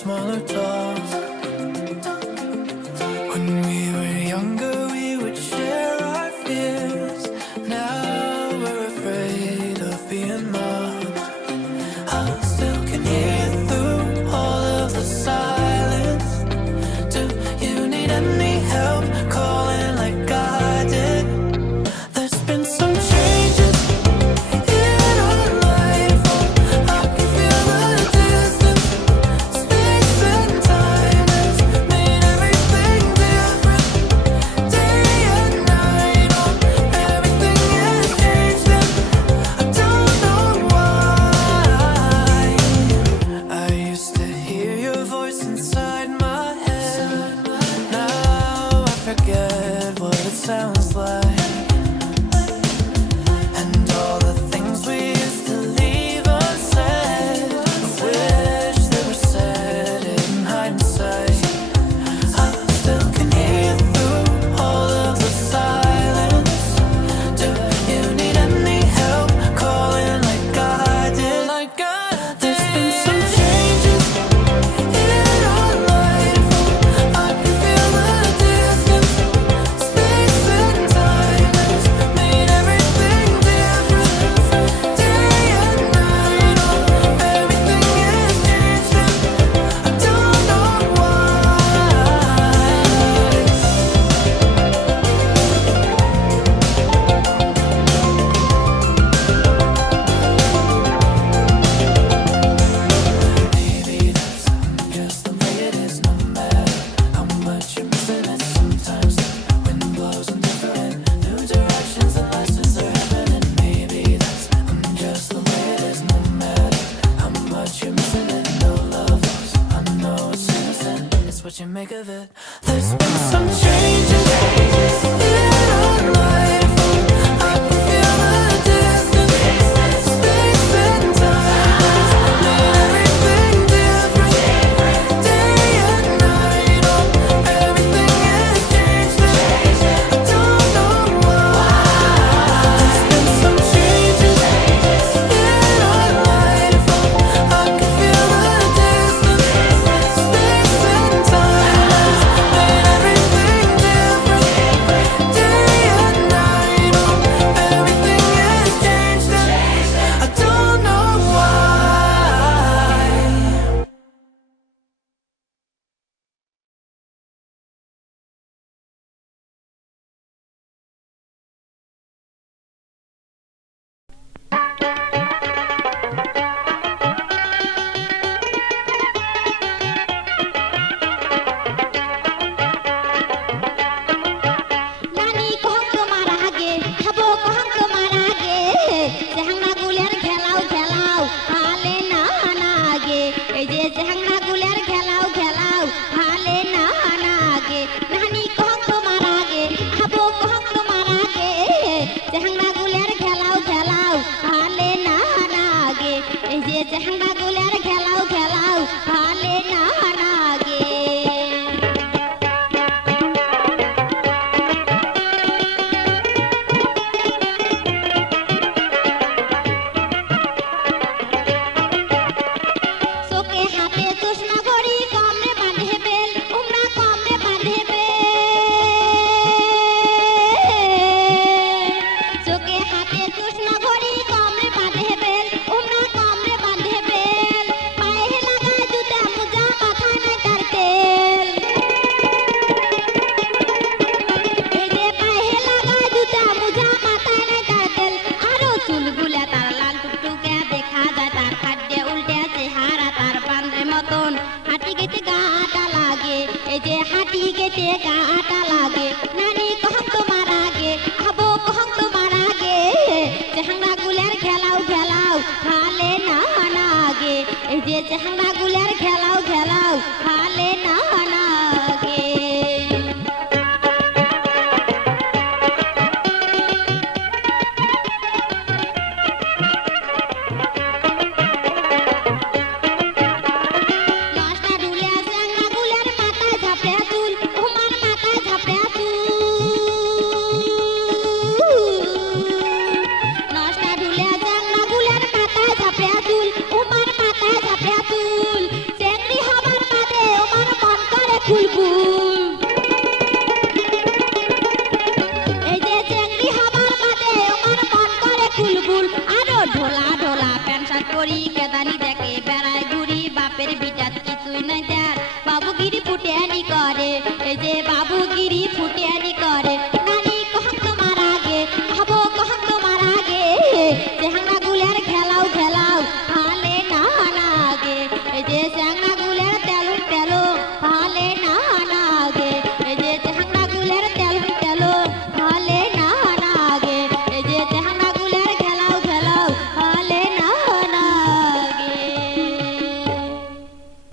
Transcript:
smaller talk. When we were younger, we would share our fears. Now we're afraid of being mocked. I still can hear you through all of the silence. Do you need any help calling like I did? There's been some changes in our life. I can feel the distance. Space and time has made everything different. Day and night, everything has changed, and I don't know why. I used to hear your voice inside my head. Now I forget what it sounds like. And all the things we used to leave unsaid, I wish they were said in hindsight. I still can hear you through all of the silence. Do you need any help calling like I did? There's been some changes in our life. I can feel the distance. Space and time has made everything different. Day and night, everything has changed, and I don't know why. Maybe that's just the way it is, no matter how much you're missing it. Sometimes the wind blows in different new directions and lessons are happening. Maybe that's just the way it is, no matter how much you're missing it. No love lost, I know it's innocent. It's what you make of it. There's been some changes in our life. I can feel the distance. Space and time made everything different. Day and night, everything has changed, and I don't know why. There's been some changes in our life. I can feel the distance. Space and time made everything different. Day and night, everything has changed, and I don't know why. নানি কহং তোমার আগে খাবো কহং তোমার আগে জাহাংনা গুলের খেলাও খেলাও হালে না নাগে এই যে জাহাংনা গুলের খেলাও খেলাও হালে না নাগে নানি কহং তোমার আগে খাবো কহং তোমার আগে জাহাংনা গুলের খেলাও খেলাও হালে না নাগে এই যে জাহাংনা গুলের খেলাও খেলাও হালে না নাগে চোখে হাতে চশমা ঘড়ি কমরে বাঁধে বেল উমরা কমরে বাঁধে বেল চোখে হাতে চশমা ঘড়ি কমরে বাঁধে বেল উমরা কমরে বাঁধে বেল পায়ে লাগায় জুতা মোজা মাথায় নাই তার তেল এই যে পায়ে লাগায় জুতা মোজা মাথায় নাই তার তেল আরো চুলগুলা তার লাল টুকটুকে দেখা যায় তার খাদ্যে উল্টে চেহারা তার বান্ধে মতন হাঁটি গেতে গাটা লাগে এই যে হাঁটি গেতে গাটা লাগে নানি কহং তোমার আগে আবো কহং তোমার আগে জাহাংনা গুলের খেলাও খেলাও হালে না নাগে এই যে জাহাংনা গুলের খেলাও খেলাও হালে